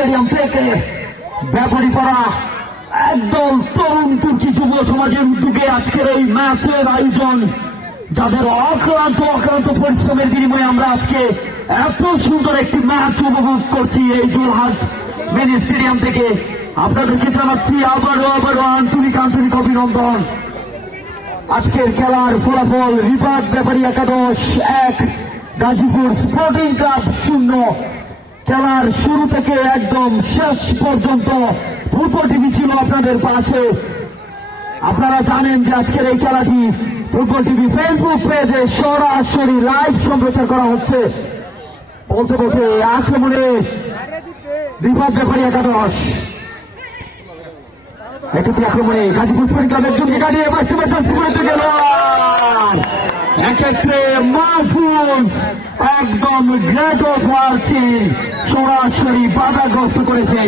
Stadium থেকে ব্যাপারীপাড়া একদল তরুণ তুর্কি যুব সমাজের উদ্যোগে আজকের এই ম্যাচের আয়োজন, যাদের অক্লান্ত পরিশ্রমের বিনিময়ে আমরা আজকে এত সুন্দর একটি ম্যাচ উপভোগ করছি এই জোরহাট মিনি স্টেডিয়াম থেকে। আপনাদেরকে জানাচ্ছি আবারও আন্তরিক অভিনন্দন। আজকের খেলার ফলাফল রিপাট ব্যাপারী একাদশ 1, গাজীপুর স্পোর্টিং ক্লাব 0। খেলার শুরু থেকে একদম শেষ পর্যন্ত ফুটবল টিভি ছিল আপনাদের পাশে। আপনারা জানেন যে আজকের এই খেলাটি ফুটবল টিভি ফেসবুক পেজে সরাসরি লাইভ সম্প্রচার করা হচ্ছে। বলতে আক্রমণে রিপাট ব্যাপারী একাদশ, এটুকু আক্রমণে গাজীপুর স্পোর্টিং ক্লাবের জন্য কাটিয়ে গেল এক্ষেত্রে মাহফুজ একদম গ্রেট অফ ওয়ার্কিং সরাসরি বাধাগ্রস্ত করেছে।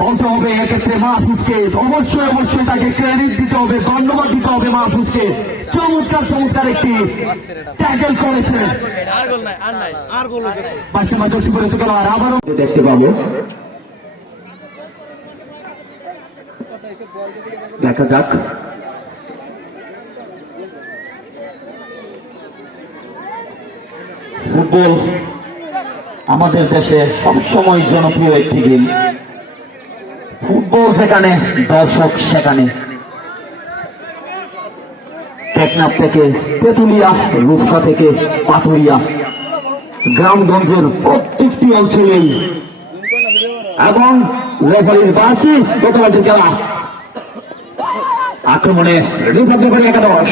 বলতে হবে এক্ষেত্রে মাহফুজকে অবশ্যই তাকে ক্রেডিট দিতে হবে, ধন্যবাদ দিতে হবে মাহফুজকে। চমৎকার একটি ট্যাকেল করেছে। আবারও দেখতে পাবো, দেখা যাক। ফুটবল আমাদের দেশে সবসময় জনপ্রিয় একটি গেম। ফুটবল যেখানে, দর্শক সেখানে। টেকনাফ থেকে তেঁতুলিয়া, রূপসা থেকে পাথুরিয়া, গ্রামগঞ্জের প্রত্যেকটি অঞ্চলেই এবং রেফারির বাসি গতকালটির খেলা। আক্রমণে রিপাট ব্যাপারী একাদশ।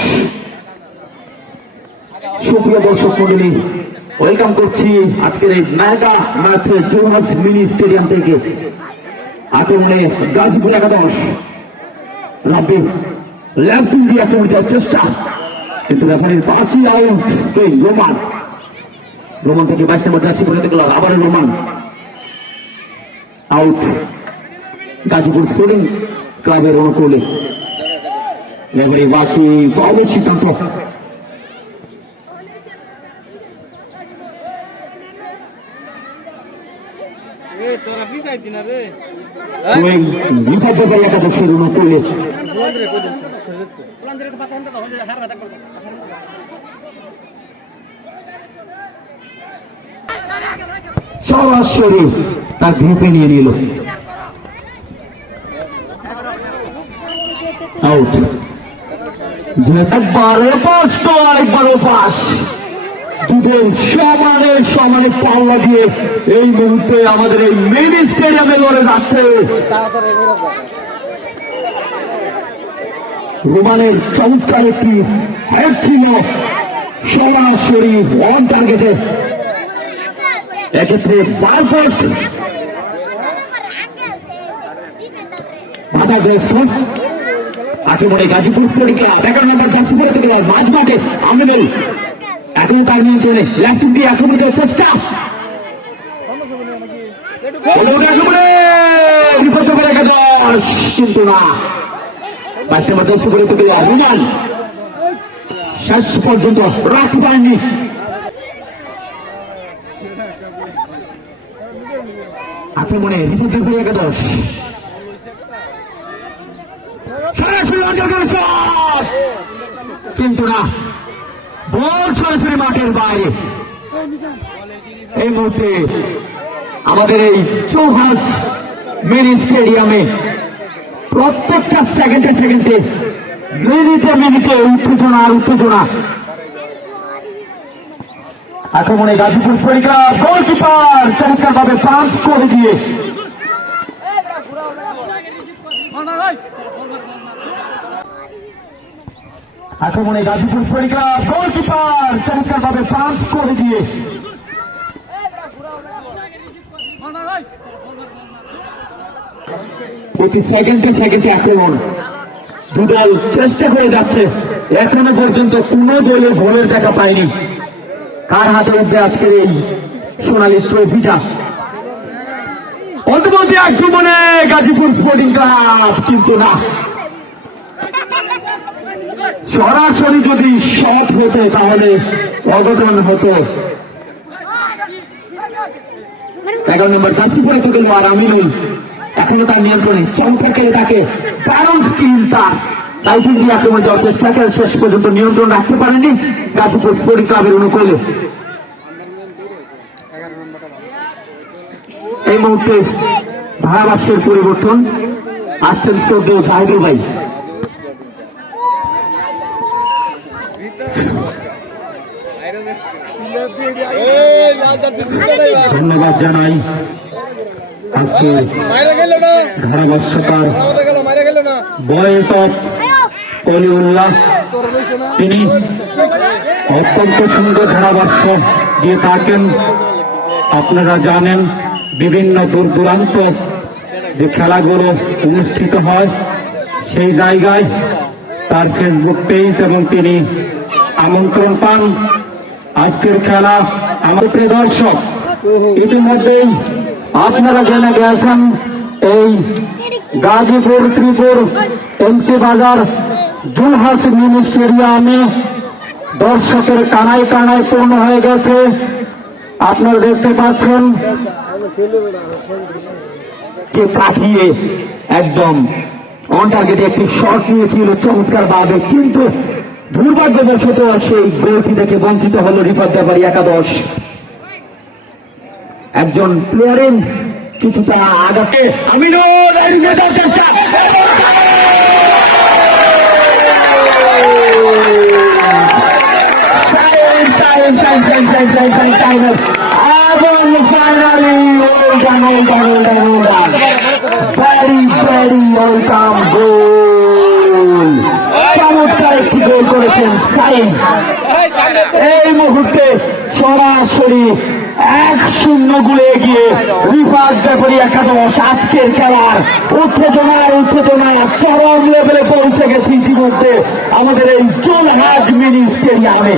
সুপ্রিয় দর্শক মন্ডলী, ওয়েলকাম করছি আজকের এই মেগা ম্যাচে জোরহাট মিনি স্টেডিয়াম থেকে। আক্রমণে গাজীপুর একাদশ। রাব্বি লেফট দিয়ে আক্রমণ দেওয়ার চেষ্টা, কিন্তু রেফারির বাসি আউট। রোমান থেকে 22 নম্বর জার্সি পরিণত গেল, আবারও রোমান আউট গাজীপুর স্পোর্টিং ক্লাবের অনুকূলে। রেফারির বাসি বলের সিদ্ধান্ত। একাদশের অনুকূলে সরাসরি তার গ্রুপে নিয়ে নিল। আউট। একবারে পাস তো আরেকবারও পাস। দুধের সমানে পাল্লা দিয়ে এই মুহূর্তে আমাদের এই মিনি স্টেডিয়ামে লড়ে যাচ্ছে। রোমানের চমৎকার একটি হেড ছিল সরাসরি ওয়ান টার্গেটে। এক্ষেত্রে বারপোস্ট বাধাগ্রস্ত। আক্রমণে গাজীপুর স্পোর্টিং ক্লাব 11 নম্বর জার্সি পরে গেল মাঝমাঠে আমিনুল, এখন তার নিয়ন্ত্রণে লেফট দিয়ে আক্রমণ করার চেষ্টা। কিন্তু না, 22 নম্বর জার্সি পরে গেল রোমান, শেষ পর্যন্ত রাখতে পারেননি। আক্রমণে রিপাট ব্যাপারী একাদশ। কিন্তু না, বল সরাসরি মাঠের বাইরে। এই মুহূর্তে আমাদের এই জোরহাট মিনি স্টেডিয়ামে প্রত্যেকটা সেকেন্ডে মিনিটে উত্তেজনা। আক্রমণে গাজীপুর স্পোর্টিং ক্লাব, গোলকিপার চমৎকার ভাবে পাঞ্চ করে দিয়ে আক্রমণে গাজীপুর স্পোর্টিং ক্লাব, গোলকিপার চমৎকার ভাবে পাঞ্চ করে দিয়ে প্রতি সেকেন্ডে আক্রমণ। দুদল চেষ্টা করে যাচ্ছে, এখনো পর্যন্ত কোন দলের গোলের দেখা পায়নি। কার হাতে উঠবে আজকের এই সোনালী ট্রফিটা? অন্তর্বর্তী আক্রমণে গাজীপুর স্পোর্টিং ক্লাব, কিন্তু না, সরাসরি যদি শট হতো তাহলে অঘটন হতো। 11 নম্বর জার্সি পরে থেকে আর আমিনুল এখনো তার নিয়ন্ত্রণে চমকে খেলে তাকে কারণ স্কিল তার টাইটেল দিয়ে আক্রমণ যাওয়ার চেষ্টা করে শেষ পর্যন্ত নিয়ন্ত্রণ রাখতে পারেনি গাজীপুর স্পোর্টিং ক্লাবের অনুকূলে। এই মুহূর্তে ধারাভাষ্যের পরিবর্তন, আসছেন শ্রদ্ধেয় জাহিদুল ভাই। ধন্যবাদ জানাই আজকে ধারাভাষ্যকার বয়েস অফ অলিউল্লাহ, তিনি অত্যন্ত সুন্দর ধারাভাষ্য দিয়ে থাকেন। আপনারা জানেন বিভিন্ন দূর দূরান্ত যে খেলাগুলো অনুষ্ঠিত হয় সেই জায়গায় তার ফেসবুক পেজ এবং তিনি আমন্ত্রণ পান। আজকের খেলা আমাদের প্রিয় দর্শক ইতিমধ্যেই আপনারা জেনে গেছেন এই গাজীপুর ত্রিপুর এমসি বাজার জুলহাস মিনি স্টেডিয়ামে দর্শকের কানায় কানায় পূর্ণ হয়ে গেছে। আপনারা দেখতে পাচ্ছেন যে কাটিয়ে একদম অন টার্গেটে একটি শট নিয়েছিল চমৎকার ভাবে, কিন্তু দুর্ভাগ্যবশত সেই গোলটি থেকে বঞ্চিত হল রিফাত ব্যাপারী একাদশ। একজন প্লেয়ারের কিছুটা আগাতে চমৎকার একটি গোল করেছেন সাইন। এই মুহূর্তে সরাসরি 1-0 গোলে এগিয়ে রিফাত ব্যাপারী একাদশ। আজকের খেলার উত্তেজনা চরম লেভেলে পৌঁছে গেছে ইতিমধ্যে আমাদের এই জুলহাস মিনি স্টেডিয়ামে।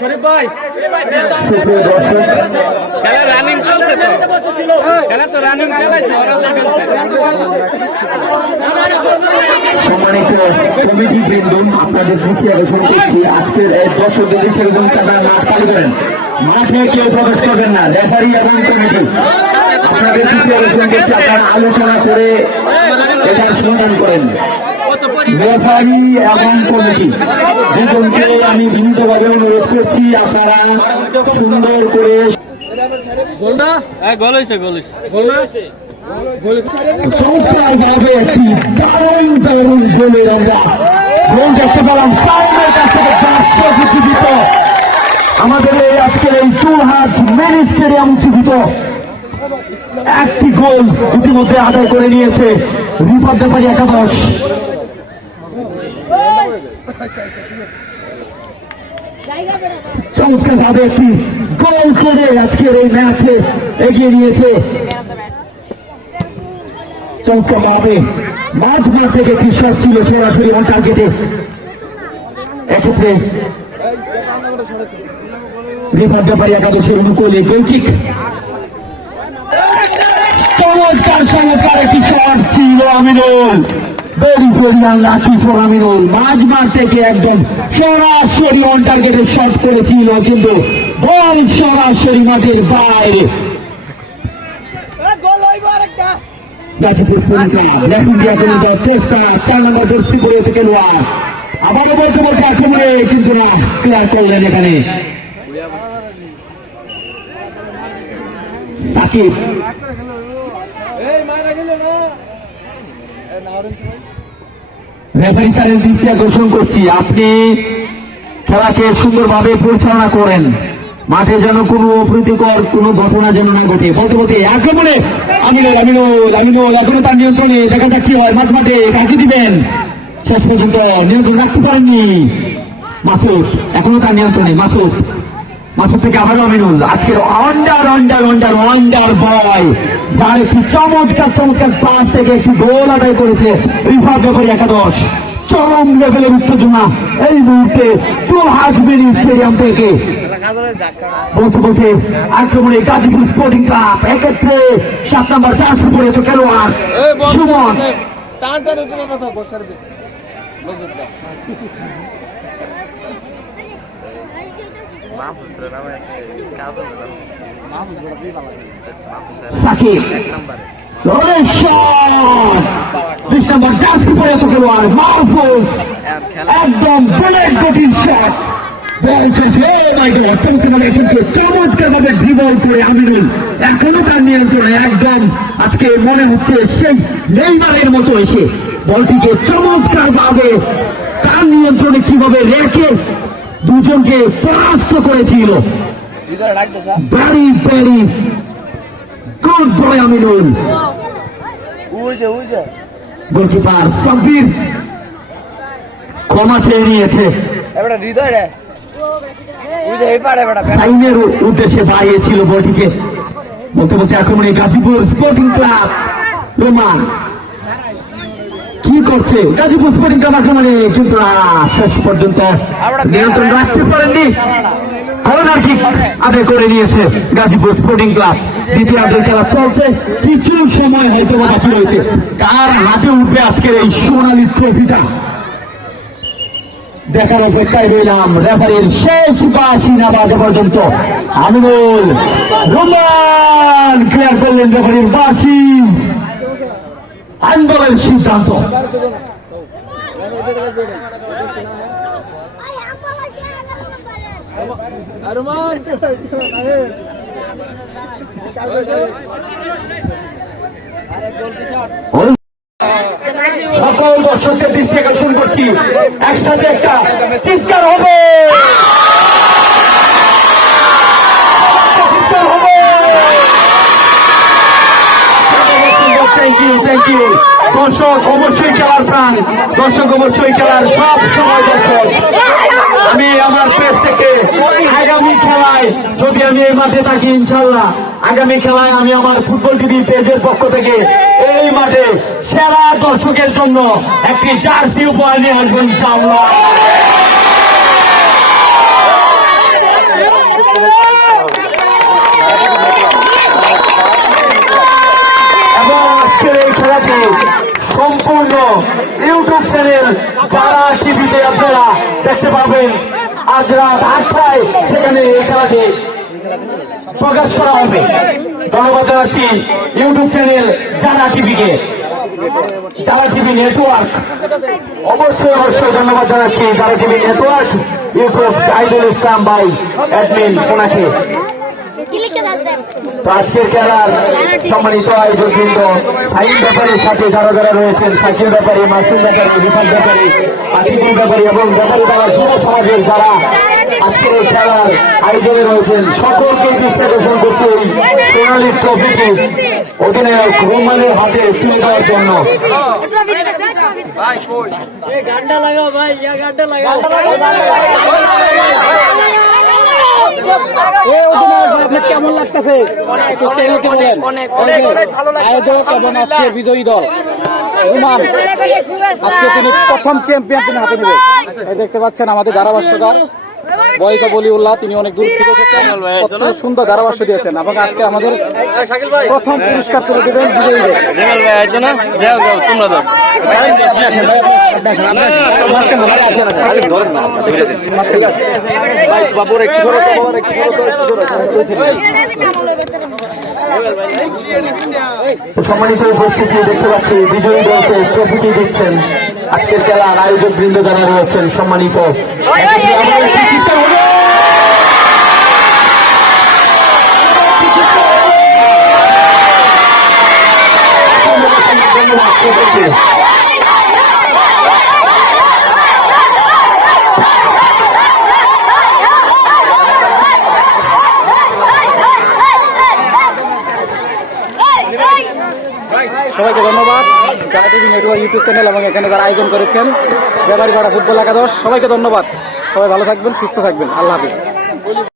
শরীফ ভাই খেলা রানিং চলছে তো, খেলা তো রানিং চালাইছে। সম্মানিত কমিটি বৃন্দ, আপনাদের দৃষ্টি আকর্ষণ করছি আজকের দর্শকদের দৃষ্টি আকর্ষণ তারা মাঠ খালি করেন, মাঠে কেউ প্রবেশ করবেন না। রেফারি এবং কমিটি আপনাদের দৃষ্টি আকর্ষণ করছি, আপনারা আলোচনা করে এটার সমাধান করেন। রেফারি এবং কমিটি দুজনকে আমি বিনীতভাবে অনুরোধ করছি আপনারা সুন্দর করে চমৎকারভাবে একটি দারুণ গোলের আমরা গোল দেখতে পেলাম সাউন্ডের কাছ থেকে। দর্শক উজ্জীবিত আমাদের এই আজকের এই জুলহাস মিনি স্টেডিয়াম উজ্জীবিত। একটি গোল ইতিমধ্যে আদায় করে নিয়েছে রিফাত ব্যাপারী একাদশ। চমৎকার ভাবে একটি গোল করে আজকের এই ম্যাচে এগিয়ে নিয়েছে। চমৎকার ভাবে মাঝমাঠ থেকে একটি শট ছিল সরাসরি অন টার্গেটে। এক্ষেত্রে রিফাত ব্যাপারী একাদশের অনুকূলে গোল কিক। চমৎকার একটি শট ছিল Aminul, very unlucky for Aminul. মাঝমাঠ থেকে একদম সরাসরি অন টার্গেটে শট করেছিল, কিন্তু বল সরাসরি মাঠের বাইরে। চেষ্টা 4 নম্বর জার্সি পরে থেকে খেলোয়াড় আবারও বলতে আক্রমণে, কিন্তু না ক্লিয়ার করলেন এখানে সাকিব। রেফারি স্যারের দৃষ্টি আকর্ষণ করছি, আপনি খেলাকে সুন্দরভাবে পরিচালনা করেন, মাঠে যেন কোনো অপ্রীতিকর কোনো ঘটনা যেন না ঘটে। বলতে আক্রমণে আমিনুল এখনো তার নিয়ন্ত্রণে, দেখা যাক কি হয়। মাঝমাঠে কাকে দিবেন, শেষ পর্যন্ত নিয়ন্ত্রণ রাখতে পারেননি মাসুদ, এখনো তার নিয়ন্ত্রণে মাসুদ থেকে আবারও আমিনুল। আজকের ওয়ান্ডার বয়, যার একটি চমৎকার পাস থেকে একটি গোল আদায় করেছে রিফাত ব্যাপারী একাদশ। চরম লেভেলের উত্তেজনা এই মুহূর্তে চুলহাজবেন স্টেডিয়াম থেকে বলতে বলতে আক্রমণে গাজীপুর স্পোর্টিং ক্লাব এক্ষেত্রে 7 নম্বর জার্সি পরে তো খেলোয়াড় সুমন সাকিব 20 নম্বর জার্সি পরে তো খেলোয়াড় মাহফুজ একদম বুলেট গতির শট চমৎকার ভাবে ড্রিবল করে আমিনুল এখনো তার নিয়ন্ত্রণে একদম আজকে মনে হচ্ছে সেই নেইমারের মতো এসে বলটিকে চমৎকার ভাবে তার নিয়ন্ত্রণে কিভাবে রেখে দুজনকে পরাস্ত করেছিল very good boy Aminul goalkeeper Sabbir ক্ষমা চেয়ে নিয়েছে সাইনের উদ্দেশ্যে বাড়িয়েছিল বলটিকে বলতে বলতে আক্রমণে গাজীপুর স্পোর্টিং ক্লাব রোমান কি করছে গাজীপুর স্পোর্টিং ক্লাব আক্রমণে কিন্তু শেষ পর্যন্ত নিয়ন্ত্রণ রাখতে পারেননি কর্নার কিক আদায় করে নিয়েছে গাজীপুর স্পোর্টিং ক্লাব দ্বিতীয়ার্ধের খেলা চলছে কিছু সময় হয়তো বাকি রয়েছে কার হাতে উঠবে আজকের এই সোনালী ট্রফিটা দেখার অপেক্ষায় রইলাম রেফারির শেষ বাঁশি না বাজা পর্যন্ত আমিনুল রোমান ক্লিয়ার করলেন রেফারির বাঁশি আন্দোলনের সিদ্ধান্ত সকল দর্শকদের দৃষ্টি আকর্ষণ করছি একসাথে একটা চিৎকার হবে থ্যাংক ইউ দর্শক অবশ্যই খেলার প্রাণ দর্শক অবশ্যই খেলার সব সময় দর্শক আমি আমার পেজ থেকে আগামী খেলায় যদি আমি এই মাঠে থাকি ইনশাল্লাহ আগামী খেলায় আমি আমার ফুটবল টিভি পেজের পক্ষ থেকে এই মাঠে সেরা দর্শকের জন্য একটি জার্সি উপহার নিয়ে আসবো ইনশাআল্লাহ এবং আজকের এই খেলাটি সম্পূর্ণ ইউটিউব চ্যানেল যারা টিভিতে আপনারা দেখতে পাবেন আজ রাত 8টায় সেখানে এই খেলাটি প্রকাশ করা হবে ধন্যবাদ জানাচ্ছি ইউটিউব চ্যানেল যারা টিভিকে যারা টিভি নেটওয়ার্ক অবশ্যই ধন্যবাদ জানাচ্ছি যারা টিভি নেটওয়ার্ক ইউটিউব আইদুল ইসলাম ভাই অ্যাডমিন ওনাকে আজকের খেলার সম্মানিত আয়োজকবৃন্দ সাইন ব্যাপারীর সাথে যারা যারা রয়েছেন সাকিব ব্যাপারী মাসুম ব্যাপারী রিফাত ব্যাপারী আতিকুল ব্যাপারী এবং ব্যাপারী দ্বারা যুব সমাজের যারা আজকের এই খেলার আয়োজনে রয়েছেন সকলকে দৃষ্টি আকর্ষণ করছে এই সোনালী ট্রফিকে অধিনায়ক রোমানের হাতে তুলে দেওয়ার জন্য কেমন লাগতেছে আয়োজক এবং আজকে বিজয়ী দল রোমান আজকে তিনি প্রথম চ্যাম্পিয়ন তিনি হাতে নেবে দেখতে পাচ্ছেন আমাদের ধারাভাষ্যকার বয়কা বলিউল্লাহ তিনি অনেক দূর থেকে এসেছেন অত্যন্ত সুন্দর ধারাভাষ্য দিয়েছেন এবং আজকে আমাদের প্রথম পুরস্কার তুলে দেবেন বিজয়ীদের সম্মানিত উপস্থিতি দেখতে পাচ্ছি বিজয়ী দলকে ট্রফিটি দিচ্ছেন আজকের খেলার আয়োজক বৃন্দ যারা রয়েছেন সম্মানিত সবাইকে ধন্যবাদ যারা টিভি নেটওয়ার্ক ইউটিউব চ্যানেল এবং এখানে যারা আয়োজন করেছেন ব্যাপারীপাড়া ফুটবল একাদশ সবাইকে ধন্যবাদ সবাই ভালো থাকবেন সুস্থ থাকবেন আল্লাহ হাফিজ।